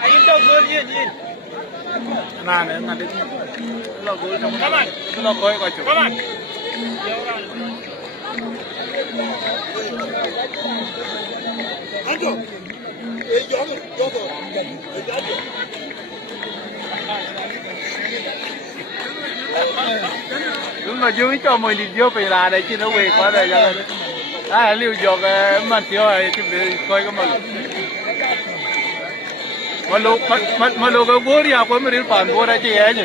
Ayun daw, gol yun. Nè đi lo gối trong cái lo gối coi chụp đúng là vui cho mình đi vô về là đây chứ nó về quá đây cho nên liều dọc mà thiếu này chứ về coi cái mà lô cái bố đi học với mình đi phản bố đây chị ấy nhỉ